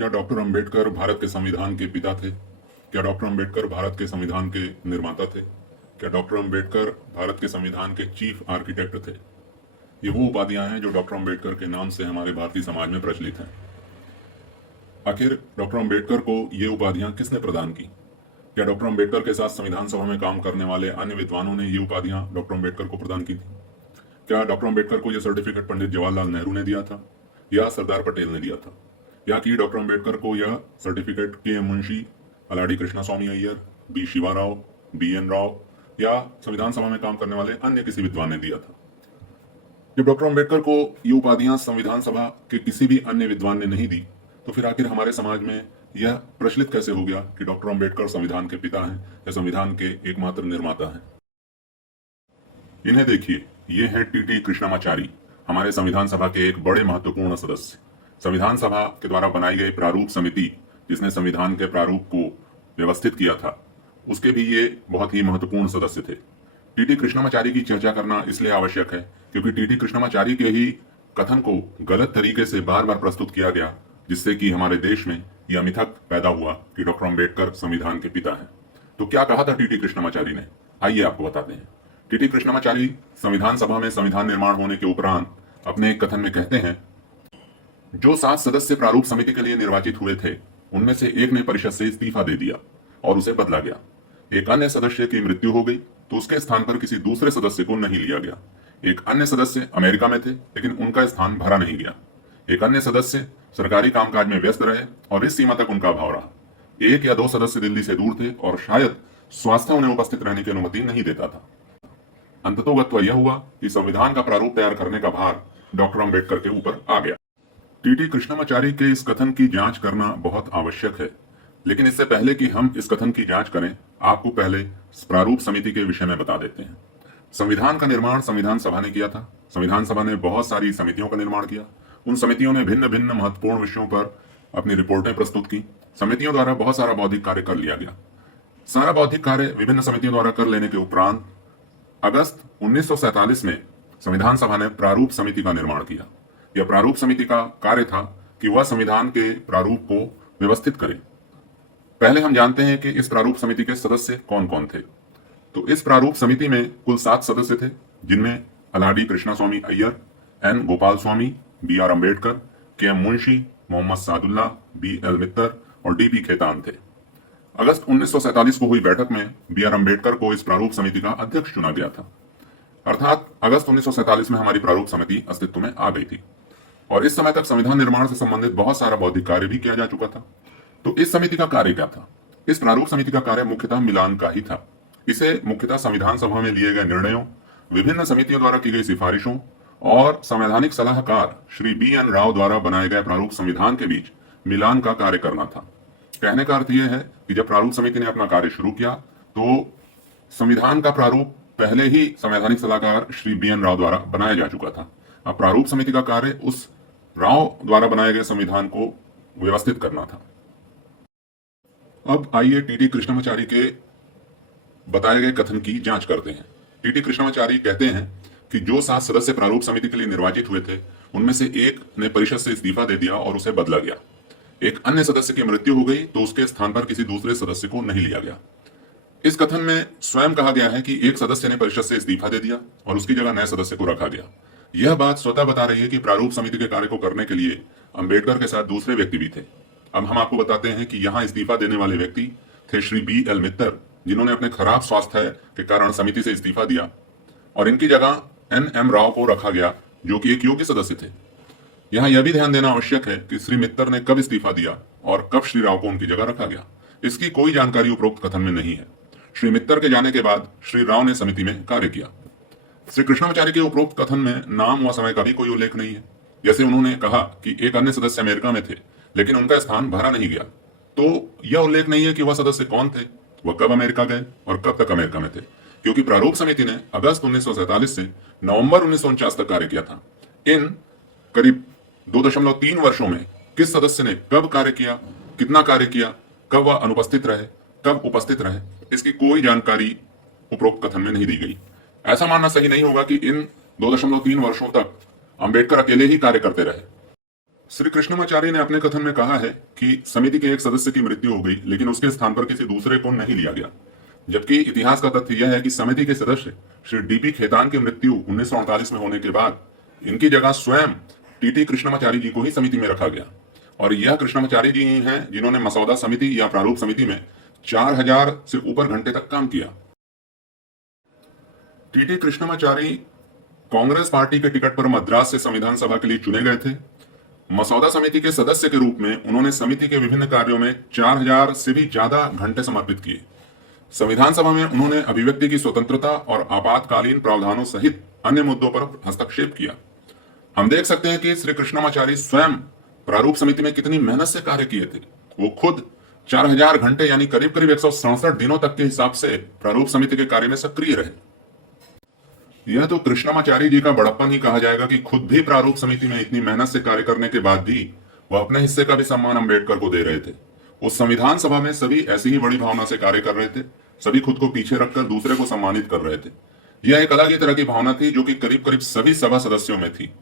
क्या डॉक्टर अंबेडकर भारत के संविधान के पिता थे? क्या डॉक्टर अंबेडकर भारत के संविधान के निर्माता थे? क्या डॉक्टर अंबेडकर भारत के संविधान के चीफ आर्किटेक्ट थे? ये वो उपाधियां हैं जो डॉक्टर अंबेडकर के नाम से हमारे भारतीय समाज में प्रचलित हैं। आखिर डॉक्टर अंबेडकर को ये उपाधियां किसने प्रदान की? क्या डॉक्टर अंबेडकर के साथ संविधान सभा में काम करने वाले अन्य विद्वानों ने ये उपाधियां डॉक्टर अंबेडकर को प्रदान की थी? क्या डॉक्टर अंबेडकर को यह सर्टिफिकेट पंडित जवाहरलाल नेहरू ने दिया था या सरदार पटेल ने दिया था? या कि डॉक्टर अंबेडकर को यह सर्टिफिकेट के M Munshi, Aladi Krishnaswami Iyer, B Shiva Rao, B N Rao या संविधान सभा में काम करने वाले अन्य किसी विद्वान ने दिया था? जब डॉक्टर अंबेडकर को ये उपाधियां संविधान सभा के किसी भी अन्य विद्वान ने नहीं दी, तो फिर आखिर हमारे समाज में यह प्रचलित कैसे हो गया कि डॉक्टर अंबेडकर संविधान के पिता हैं या संविधान के एकमात्र निर्माता हैं? इन्हें देखिए, ये हैं टीटी कृष्णमाचारी, हमारे संविधान सभा के एक बड़े महत्वपूर्ण सदस्य। संविधान सभा के द्वारा बनाई गई प्रारूप समिति, जिसने संविधान के प्रारूप को व्यवस्थित किया था, उसके भी ये बहुत ही महत्वपूर्ण सदस्य थे। टीटी कृष्णमाचारी की चर्चा करना इसलिए आवश्यक है क्योंकि टीटी कृष्णमाचारी के ही कथन को गलत तरीके से बार बार प्रस्तुत किया गया, जिससे कि हमारे देश में यह मिथक पैदा हुआ कि डॉक्टर अंबेडकर संविधान के पिता हैं। तो क्या कहा था टीटी कृष्णमाचारी ने? आइए आपको बताते हैं। टीटी कृष्णमाचारी संविधान सभा में संविधान निर्माण होने के उपरांत अपने एक कथन में कहते हैं, जो 7 सदस्य प्रारूप समिति के लिए निर्वाचित हुए थे, उनमें से एक ने परिषद से इस्तीफा दे दिया और उसे बदला गया। एक अन्य सदस्य की मृत्यु हो गई तो उसके स्थान पर किसी दूसरे सदस्य को नहीं लिया गया। एक अन्य सदस्य अमेरिका में थे लेकिन उनका स्थान भरा नहीं गया। एक अन्य सदस्य सरकारी कामकाज में व्यस्त रहे और इस सीमा तक उनका अभाव रहा। एक या 2 सदस्य दिल्ली से दूर थे और शायद स्वास्थ्य उन्हें उपस्थित रहने की अनुमति नहीं देता था। अंततोगत्वा यह हुआ कि संविधान का प्रारूप तैयार करने का भार डॉक्टर अंबेडकर के ऊपर आ गया। टीटी कृष्णमाचारी के इस कथन की जांच करना बहुत आवश्यक है, लेकिन इससे पहले कि हम इस कथन की जांच करें, आपको पहले प्रारूप समिति के विषय में बता देते हैं। संविधान का निर्माण संविधान सभा ने किया था। संविधान सभा ने बहुत सारी समितियों का निर्माण किया। उन समितियों ने भिन्न भिन्न महत्वपूर्ण विषयों पर अपनी रिपोर्टें प्रस्तुत की। समितियों द्वारा बहुत सारा बौद्धिक कार्य कर लिया गया। सारा बौद्धिक कार्य विभिन्न समितियों द्वारा कर लेने के उपरांत अगस्त 1947 में संविधान सभा ने प्रारूप समिति का निर्माण किया। यह प्रारूप समिति का कार्य था कि वह संविधान के प्रारूप को व्यवस्थित करे। पहले हम जानते हैं कि इस प्रारूप समिति के सदस्य कौन कौन थे। तो इस प्रारूप समिति में कुल 7 सदस्य थे, जिनमें Alladi Krishnaswami Iyer, N Gopalaswami, B R Ambedkar, K M Munshi, Mohammad Saadulla, B L Mitter और डी पी खेतान थे। अगस्त 1947 को हुई बैठक में बी आर अम्बेडकर को इस प्रारूप समिति का अध्यक्ष चुना गया था। अर्थात अगस्त 1947 में हमारी प्रारूप समिति अस्तित्व में आ गई थी और इस समय तक संविधान निर्माण से संबंधित बहुत सारा बौद्धिक कार्य भी किया जा चुका था। तो इस समिति का कार्य क्या था? इस प्रारूप समिति का कार्य मुख्यतः मिलान का ही था। इसे मुख्यतः संविधान सभा में लिए गए निर्णयों, विभिन्न समितियों द्वारा की गई सिफारिशों और संवैधानिक सलाहकार श्री बी एन राव द्वारा बनाए गए प्रारूप संविधान के बीच मिलान का कार्य करना था। कहने का अर्थ यह है कि जब प्रारूप समिति ने अपना कार्य शुरू किया तो संविधान का प्रारूप पहले ही संवैधानिक सलाहकार श्री बी एन राव द्वारा बनाया जा चुका था। अब प्रारूप समिति का कार्य उस राव द्वारा बनाए गए संविधान को व्यवस्थित करना था। अब आइए टीटी कृष्णमाचारी के बताए गए कथन की जांच करते हैं। टीटी कृष्णमाचारी कहते हैं कि जो 7 सदस्य प्रारूप समिति के लिए निर्वाचित हुए थे, उनमें से एक ने परिषद से इस्तीफा दे दिया और उसे बदला गया। एक अन्य सदस्य की मृत्यु हो गई तो उसके स्थान पर किसी दूसरे सदस्य को नहीं लिया गया। इस कथन में स्वयं कहा गया है कि एक सदस्य ने परिषद से इस्तीफा दे दिया और उसकी जगह नए सदस्य को रखा गया। यह बात स्वतः बता रही है कि प्रारूप समिति के कार्य को करने के लिए अंबेडकर के साथ दूसरे व्यक्ति भी थे। अब हम आपको बताते हैं कि यहाँ इस्तीफा देने वाले व्यक्ति थे श्री बी एल मित्तर, जिन्होंने अपने खराब स्वास्थ्य के कारण समिति से इस्तीफा दिया और इनकी जगह एन एम राव को रखा गया, जो कि एक योग्य सदस्य थे। यहाँ यह भी ध्यान देना आवश्यक है कि श्री मित्तर ने कब इस्तीफा दिया और कब श्री राव को उनकी जगह रखा गया, इसकी कोई जानकारी उपरोक्त कथन में नहीं है। श्री मित्तर के जाने के बाद श्री राव ने समिति में कार्य किया। श्री कृष्णमाचारी के उपरोक्त कथन में नाम व समय का भी कोई उल्लेख नहीं है। जैसे उन्होंने कहा कि एक अन्य सदस्य अमेरिका में थे लेकिन उनका स्थान भरा नहीं गया, तो यह उल्लेख नहीं है कि वह सदस्य कौन थे, वह कब अमेरिका गए और कब तक अमेरिका में थे, क्योंकि प्रारूप समिति ने अगस्त 1947 से नवंबर 1949 तक कार्य किया था। इन करीब 2.3 वर्षों में किस सदस्य ने कब कार्य किया, कितना कार्य किया, कब वह अनुपस्थित रहे, कब उपस्थित रहे, इसकी कोई जानकारी उपरोक्त कथन में नहीं दी गई। ऐसा मानना सही नहीं होगा कि इन 2.3 वर्षों तक अंबेडकर अकेले ही कार्य करते रहे। श्री कृष्णमाचार्य ने अपने कथन में कहा है कि समिति के एक सदस्य की मृत्यु हो गई, लेकिन उसके स्थान पर किसी दूसरे को नहीं लिया गया। जबकि इतिहास का तथ्य यह है कि समिति के सदस्य श्री डीपी खेतान की मृत्यु 1948 में होने के बाद इनकी जगह स्वयं टीटी कृष्णमाचार्य जी को ही समिति में रखा गया। और यह कृष्णमाचार्य जी ही हैं जिन्होंने मसौदा समिति या प्रारूप समिति में 4000 से ऊपर घंटे तक काम किया। टीटी कृष्णमाचार्य कांग्रेस पार्टी के टिकट पर मद्रास से संविधान सभा के लिए चुने गए थे। मसौदा समिति के सदस्य के रूप में उन्होंने समिति के विभिन्न कार्यों में 4000 से भी ज्यादा घंटे समर्पित किए। संविधान सभा में उन्होंने अभिव्यक्ति की स्वतंत्रता और आपातकालीन प्रावधानों सहित अन्य मुद्दों पर हस्तक्षेप किया। हम देख सकते हैं कि श्री कृष्णमाचार्य स्वयं प्रारूप समिति में कितनी मेहनत से कार्य किए थे। वो खुद 4000 घंटे यानी करीब करीब 167 दिनों तक के हिसाब से प्रारूप समिति के कार्य में सक्रिय रहे। यह तो कृष्णमाचार्य जी का बड़प्पन ही कहा जाएगा कि खुद भी प्रारूप समिति में इतनी मेहनत से कार्य करने के बाद भी वह अपने हिस्से का भी सम्मान अंबेडकर को दे रहे थे। उस संविधान सभा में सभी ऐसी ही बड़ी भावना से कार्य कर रहे थे। सभी खुद को पीछे रखकर दूसरे को सम्मानित कर रहे थे। यह एक अलग ही तरह की भावना थी जो कि करीब करीब सभी सभा सदस्यों में थी।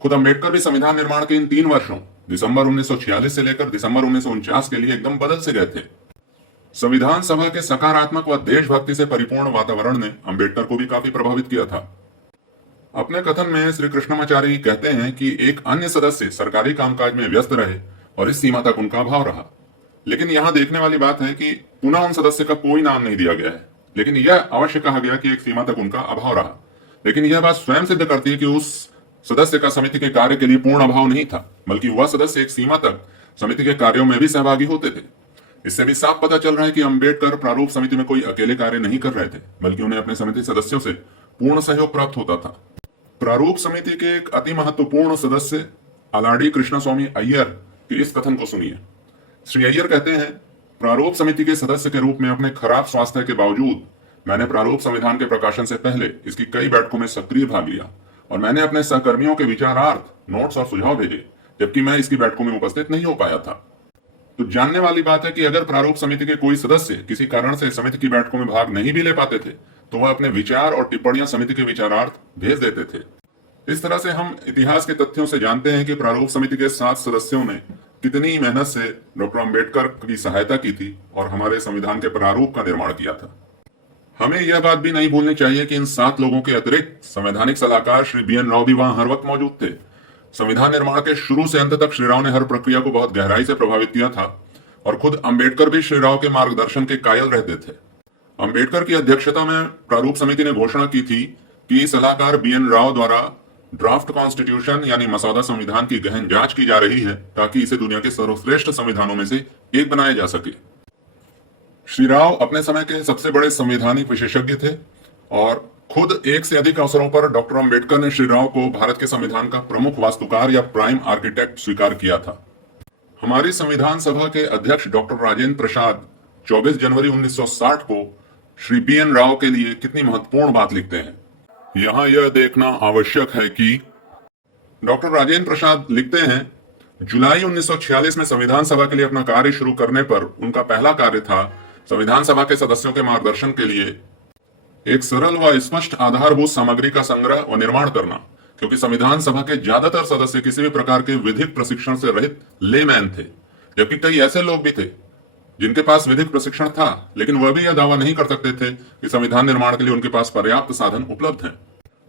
खुद अंबेडकर भी संविधान निर्माण के इन 3 वर्षों दिसंबर 1946 से लेकर दिसंबर 1949 के लिए एकदम बदल से गए थे। संविधान सभा के सकारात्मक व देशभक्ति से परिपूर्ण वातावरण ने अंबेडकर को भी काफी प्रभावित किया था। अपने कथन में श्री कृष्णमाचार्य कहते हैं कि एक अन्य सदस्य सरकारी कामकाज में व्यस्त रहे और इस सीमा तक उनका अभाव रहा। लेकिन यहाँ देखने वाली बात है कि पुनः उन सदस्य का कोई नाम नहीं दिया गया है, लेकिन यह अवश्य कहा गया कि एक सीमा तक उनका अभाव रहा। लेकिन यह बात स्वयं सिद्ध करती है कि उस सदस्य का समिति के कार्य के लिए पूर्ण अभाव नहीं था, बल्कि वह सदस्य एक सीमा तक समिति के कार्यों में भी सहभागी होते थे। इससे भी साफ पता चल रहा है कि अंबेडकर प्रारूप समिति में कोई अकेले कार्य नहीं कर रहे थे, बल्कि उन्हें अपने समिति सदस्यों से पूर्ण सहयोग प्राप्त होता था। प्रारूप समिति के एक अति महत्वपूर्ण सदस्य अलाडी कृष्णस्वामी अय्यर के इस कथन को सुनिए। श्री अय्यर कहते हैं, प्रारूप समिति के सदस्य के रूप में अपने खराब स्वास्थ्य के बावजूद मैंने प्रारूप संविधान के प्रकाशन से पहले इसकी कई बैठकों में सक्रिय भाग लिया और मैंने अपने सहकर्मियों के विचारार्थ नोट्स और सुझाव भेजे, जबकि मैं इसकी बैठकों में उपस्थित नहीं हो पाया था। तो जानने वाली बात है कि अगर प्रारूप समिति के कोई सदस्य किसी कारण से समिति की बैठकों में भाग नहीं भी ले पाते थे, तो वह अपने विचार और टिप्पणियां समिति के विचारार्थ भेज देते थे। इस तरह से हम इतिहास के तथ्यों से जानते हैं कि प्रारूप समिति के 7 सदस्यों ने कितनी मेहनत से डॉक्टर अंबेडकर की सहायता की थी और हमारे संविधान के प्रारूप का निर्माण किया था। हमें यह बात भी नहीं भूलनी चाहिए कि इन 7 लोगों के अतिरिक्त संवैधानिक सलाहकार श्री BN राव भी वहां हर वक्त मौजूद थे। संविधान निर्माण के शुरू से अंत तक श्री राव ने हर प्रक्रिया को बहुत गहराई से प्रभावित किया था और खुद अंबेडकर भी श्री राव के मार्गदर्शन के कायल रहते थे। अंबेडकर की अध्यक्षता में प्रारूप समिति ने घोषणा की थी कि सलाहकार BN राव द्वारा ड्राफ्ट कॉन्स्टिट्यूशन यानी मसौदा संविधान की गहन जांच की जा रही है ताकि इसे दुनिया के सर्वश्रेष्ठ संविधानों में से एक बनाया जा सके। श्री राव अपने समय के सबसे बड़े संवैधानिक विशेषज्ञ थे और खुद एक से अधिक अवसरों पर डॉक्टर अंबेडकर ने श्री राव को भारत के संविधान का प्रमुख वास्तुकार या प्राइम आर्किटेक्ट स्वीकार किया था। हमारी संविधान सभा के अध्यक्ष डॉक्टर राजेंद्र प्रसाद 24 जनवरी 1960 को श्री BN राव के लिए कितनी महत्वपूर्ण बात लिखते हैं। यहाँ यह देखना आवश्यक है कि डॉक्टर राजेंद्र प्रसाद लिखते हैं, जुलाई 1946 में संविधान सभा के लिए अपना कार्य शुरू करने पर उनका पहला कार्य था संविधान सभा के सदस्यों के मार्गदर्शन के लिए एक सरल व स्पष्ट आधारभूत सामग्री का संग्रह व निर्माण करना, क्योंकि संविधान सभा के ज्यादातर सदस्य किसी भी प्रकार के विधिक प्रशिक्षण से रहित लेमैन थे, जबकि कई ऐसे लोग भी थे जिनके पास विधिक प्रशिक्षण था, लेकिन वह भी यह दावा नहीं कर सकते थे कि संविधान निर्माण के लिए उनके पास पर्याप्त साधन उपलब्ध हैं।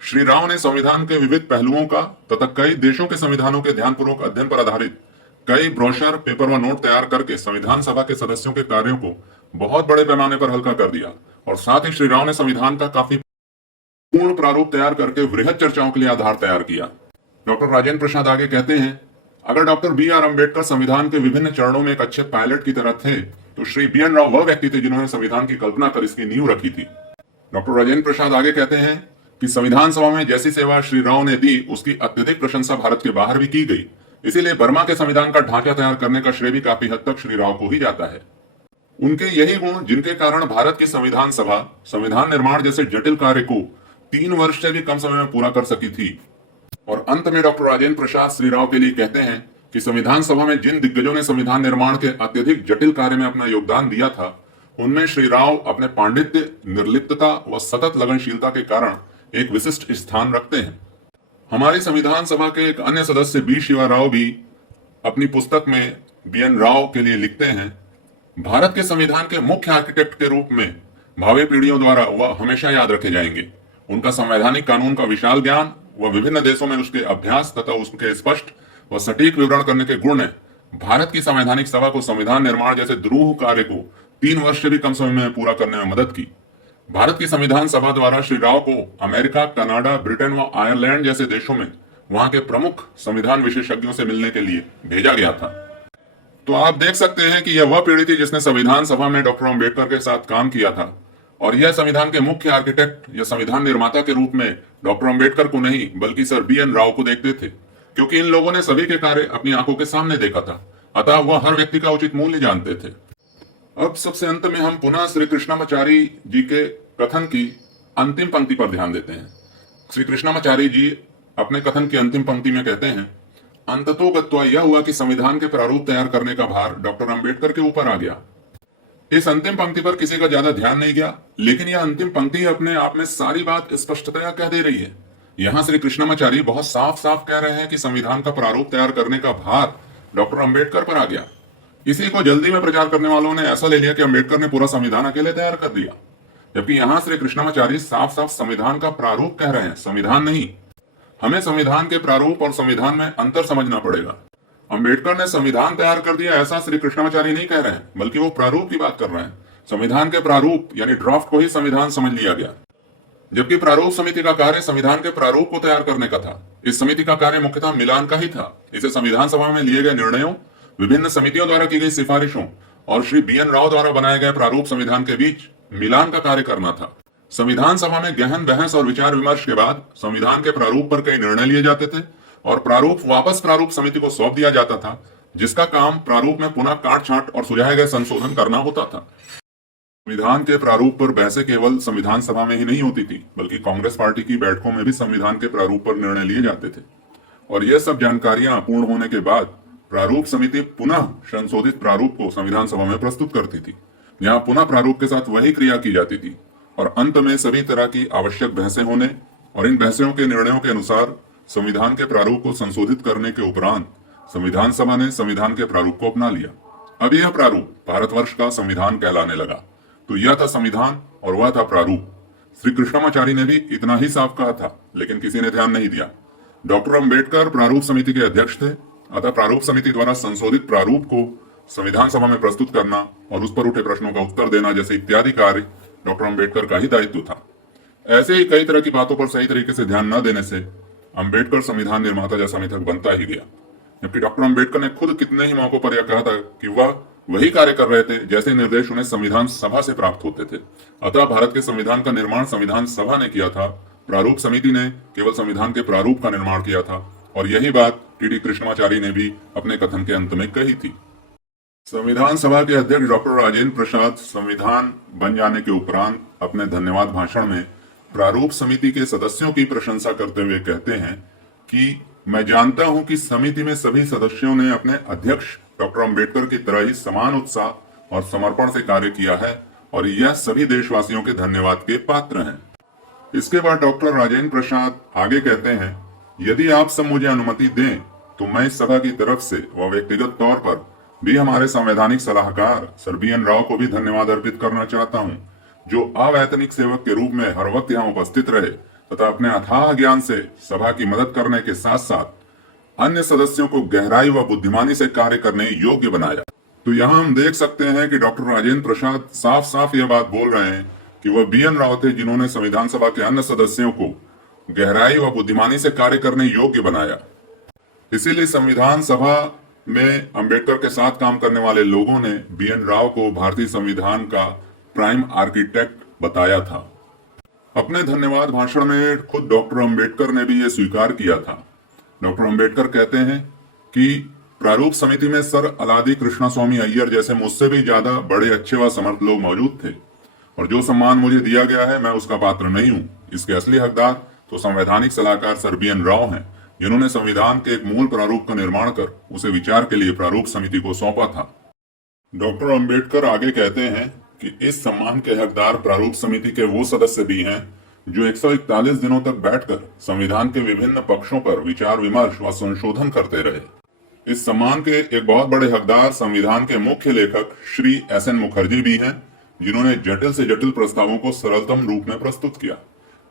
श्री राव ने संविधान के विविध पहलुओं का तथा कई देशों के संविधानों के ध्यानपूर्वक अध्ययन पर आधारित कई ब्रोशर, पेपर व नोट तैयार करके संविधान सभा के सदस्यों के कार्यों को बहुत बड़े पैमाने पर हल्का कर दिया और साथ ही श्री राव ने संविधान का काफी पूर्ण प्रारूप तैयार करके वृहद चर्चाओं के लिए आधार तैयार किया। डॉक्टर राजेंद्र प्रसाद आगे कहते हैं, अगर डॉक्टर BR अम्बेडकर संविधान के विभिन्न चरणों में एक अच्छे पायलट की तरह थे, तो श्री BN राव वह व्यक्ति थे जिन्होंने संविधान की कल्पना कर इसकी नींव रखी थी। डॉक्टर राजेंद्र प्रसाद आगे कहते हैं कि संविधान सभा में जैसी सेवा श्री राव ने दी उसकी अत्यधिक प्रशंसा भारत के बाहर भी की गई, इसीलिए बर्मा के संविधान का ढांचा तैयार करने का श्रेय भी काफी हद तक श्री राव को ही जाता है। उनके यही गुण जिनके कारण भारत की संविधान सभा संविधान निर्माण जैसे जटिल कार्य को 3 वर्ष से भी कम समय में पूरा कर सकी थी। और अंत में डॉक्टर राजेंद्र प्रसाद श्री राव के लिए कहते हैं कि संविधान सभा में जिन दिग्गजों ने संविधान निर्माण के अत्यधिक जटिल कार्य में अपना योगदान दिया था, उनमें श्री राव अपने पांडित्य, निर्लिप्तता व सतत लगनशीलता के कारण एक विशिष्ट स्थान रखते हैं। हमारी संविधान सभा के एक अन्य सदस्य B. शिवा राव भी अपनी पुस्तक में BN राव के लिए लिखते हैं, भारत के संविधान के मुख्य आर्किटेक्ट के रूप में भावी पीढ़ियों द्वारा वह हमेशा याद रखे जाएंगे। उनका संवैधानिक कानून का विशाल ज्ञान व विभिन्न देशों में उसके अभ्यास तथा उसके स्पष्ट व सटीक विवरण करने के गुण ने भारत की संवैधानिक सभा को संविधान निर्माण जैसे दुरूह कार्य को 3 वर्ष से भी कम समय में पूरा करने में मदद की। भारत की संविधान सभा द्वारा श्री राव को अमेरिका, कनाडा, ब्रिटेन व आयरलैंड जैसे देशों में वहां के प्रमुख संविधान विशेषज्ञों से मिलने के लिए भेजा गया था। तो आप देख सकते हैं कि यह वह पीढ़ी थी जिसने संविधान सभा में डॉक्टर अम्बेडकर के साथ काम किया था, और यह संविधान के मुख्य आर्किटेक्ट या संविधान निर्माता के रूप में डॉक्टर अम्बेडकर को नहीं बल्कि सर BN राव को देखते थे, क्योंकि इन लोगों ने सभी के कार्य अपनी आंखों के सामने देखा था। अतः वह हर व्यक्ति का उचित मूल्य जानते थे। अब सबसे अंत में हम पुनः श्री कृष्णामाचारी जी के कथन की अंतिम पंक्ति पर ध्यान देते हैं। श्री कृष्णामाचारी जी अपने कथन की अंतिम पंक्ति में कहते हैं, अंततोगत्वा यह हुआ कि संविधान के प्रारूप तैयार करने का भार डॉक्टर अम्बेडकर के ऊपर आ गया। इस अंतिम पंक्ति पर किसी का ज्यादा ध्यान नहीं गया, लेकिन यह अंतिम पंक्ति अपने आप में सारी बात स्पष्टतया कह दे रही है। यहाँ श्री कृष्णामाचारी बहुत साफ साफ कह रहे हैं कि संविधान का प्रारूप तैयार करने का भार डॉक्टर अम्बेडकर पर आ गया। इसी को जल्दी में प्रचार करने वालों ने ऐसा ले लिया कि अम्बेडकर ने पूरा संविधान अकेले तैयार कर दिया, जबकि यहाँ श्री कृष्णामाचारी साफ साफ संविधान का प्रारूप कह रहे हैं, संविधान नहीं। हमें संविधान के प्रारूप और संविधान में अंतर समझना पड़ेगा। अम्बेडकर ने संविधान तैयार कर दिया ऐसा श्री कृष्णामाचारी नहीं कह रहे हैं, बल्कि वो प्रारूप की बात कर रहे हैं। संविधान के प्रारूप यानी ड्राफ्ट को ही संविधान समझ लिया गया, जबकि प्रारूप समिति का कार्य संविधान के प्रारूप को तैयार करने का था। इस समिति का कार्य मुख्यतः मिलान का ही था। इसे संविधान सभा में लिए गए निर्णयों, विभिन्न समितियों द्वारा की गई सिफारिशों और श्री BN राव द्वारा बनाए गए प्रारूप संविधान के बीच मिलान का कार्य करना था। संविधान सभा में गहन बहस और विचार विमर्श के बाद संविधान के प्रारूप पर कई निर्णय लिए जाते थे और प्रारूप वापस प्रारूप समिति को सौंप दिया जाता था, जिसका काम प्रारूप में पुनः काट छांट और सुझाए गए संशोधन करना होता था। संविधान के प्रारूप पर बहसें केवल संविधान सभा में ही नहीं होती थी, बल्कि कांग्रेस पार्टी की बैठकों में भी संविधान के प्रारूप पर निर्णय लिए जाते थे। और यह सब जानकारियां पूर्ण होने के बाद प्रारूप समिति पुनः संशोधित प्रारूप को संविधान सभा में प्रस्तुत करती थी, जहां पुनः प्रारूप के साथ वही क्रिया की जाती थी और अंत में सभी तरह की आवश्यक बहसें होने और इन बहसों के निर्णयों के अनुसार संविधान के प्रारूप को संशोधित करने के उपरांत संविधान सभा ने संविधान के प्रारूप को अपना लिया। अब यह प्रारूप भारतवर्ष का संविधान कहलाने लगा। तो यह था संविधान और वह था प्रारूप। श्री कृष्णामाचारी ने भी इतना ही साफ कहा था, लेकिन किसी ने ध्यान नहीं दिया। डॉक्टर अम्बेडकर प्रारूप समिति के अध्यक्ष थे, अतः प्रारूप समिति द्वारा संशोधित प्रारूप को संविधान सभा में प्रस्तुत करना और उस पर उठे प्रश्नों का उत्तर देना जैसे इत्यादि कार्य डॉक्टर अम्बेडकर का ही दायित्व था। ऐसे ही कई तरह की बातों पर सही तरीके से ध्यान न देने से अम्बेडकर संविधान निर्माता जैसा मिथक बनता ही गया, जबकि डॉक्टर अम्बेडकर ने खुद कितने ही मौकों पर यह कहा था कि वह वही कार्य कर रहे थे जैसे निर्देश उन्हें संविधान सभा से प्राप्त होते थे। अतः भारत के संविधान का निर्माण संविधान सभा ने किया था, प्रारूप समिति ने केवल संविधान के प्रारूप का निर्माण किया था। और यही बात TD कृष्णामाचारी ने भी अपने कथन के अंत में कही थी। संविधान सभा के अध्यक्ष डॉक्टर राजेंद्र प्रसाद संविधान बन जाने के उपरांत अपने धन्यवाद भाषण में प्रारूप समिति के सदस्यों की प्रशंसा करते हुए कहते हैं कि मैं जानता हूं कि समिति में सभी सदस्यों ने अपने अध्यक्ष डॉक्टर अम्बेडकर की तरह ही समान उत्साह और समर्पण से कार्य किया है और यह सभी देशवासियों के धन्यवाद के पात्र हैं। इसके बाद डॉक्टर राजेंद्र प्रसाद आगे कहते हैं, यदि आप सब मुझे अनुमति दें तो मैं इस सभा की तरफ से व व्यक्तिगत तौर पर भी हमारे संवैधानिक सलाहकार सर BN राव को भी धन्यवाद अर्पित करना चाहता हूं, जो अवैतनिक सेवक के रूप में हर वक्त यहाँ उपस्थित रहे तथा अपने अथाह ज्ञान से सभा की मदद करने के साथ साथ अन्य सदस्यों को गहराई व बुद्धिमानी से कार्य करने योग्य बनाया। तो यहाँ हम देख सकते हैं कि डॉक्टर राजेंद्र प्रसाद साफ साफ यह बात बोल रहे हैं कि वह BN राव थे जिन्होंने संविधान सभा के अन्य सदस्यों को गहराई व बुद्धिमानी से कार्य करने योग्य बनाया। इसीलिए संविधान सभा में अम्बेडकर के साथ काम करने वाले लोगों ने BN राव को भारतीय संविधान का प्राइम आर्किटेक्ट बताया था। अपने धन्यवाद भाषण में खुद डॉक्टर अम्बेडकर ने भी ये स्वीकार किया था। डॉक्टर अम्बेडकर कहते हैं कि प्रारूप समिति में सर अलादी कृष्णा स्वामी अय्यर जैसे मुझसे भी ज्यादा बड़े अच्छे व समर्थ लोग मौजूद थे और जो सम्मान मुझे दिया गया है मैं उसका पात्र नहीं हूँ। इसके असली हकदार तो संवैधानिक सलाहकार सर BN राव हैं, जिन्होंने संविधान के एक मूल प्रारूप का निर्माण कर उसे विचार के लिए प्रारूप समिति को सौंपा था। डॉक्टर अम्बेडकर आगे कहते हैं कि इस सम्मान के हकदार प्रारूप समिति के वो सदस्य भी हैं जो 141 दिनों तक बैठकर संविधान के विभिन्न पक्षों पर विचार विमर्श व संशोधन करते रहे। इस सम्मान के एक बहुत बड़े हकदार संविधान के मुख्य लेखक श्री एस.एन. मुखर्जी भी हैं, जिन्होंने जटिल से जटिल प्रस्तावों को सरलतम रूप में प्रस्तुत किया।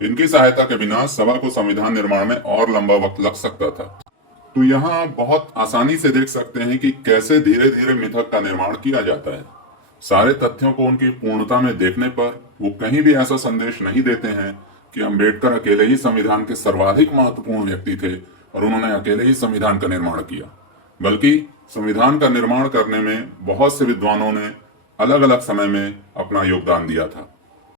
इनकी सहायता के बिना सभा को संविधान निर्माण में और लंबा वक्त लग सकता था। तो यहाँ बहुत आसानी से देख सकते हैं कि कैसे धीरे धीरे मिथक का निर्माण किया जाता है। सारे तथ्यों को उनकी पूर्णता में देखने पर वो कहीं भी ऐसा संदेश नहीं देते हैं कि अम्बेडकर अकेले ही संविधान के सर्वाधिक महत्वपूर्ण व्यक्ति थे और उन्होंने अकेले ही संविधान का निर्माण किया, बल्कि संविधान का निर्माण करने में बहुत से विद्वानों ने अलग अलग समय में अपना योगदान दिया था।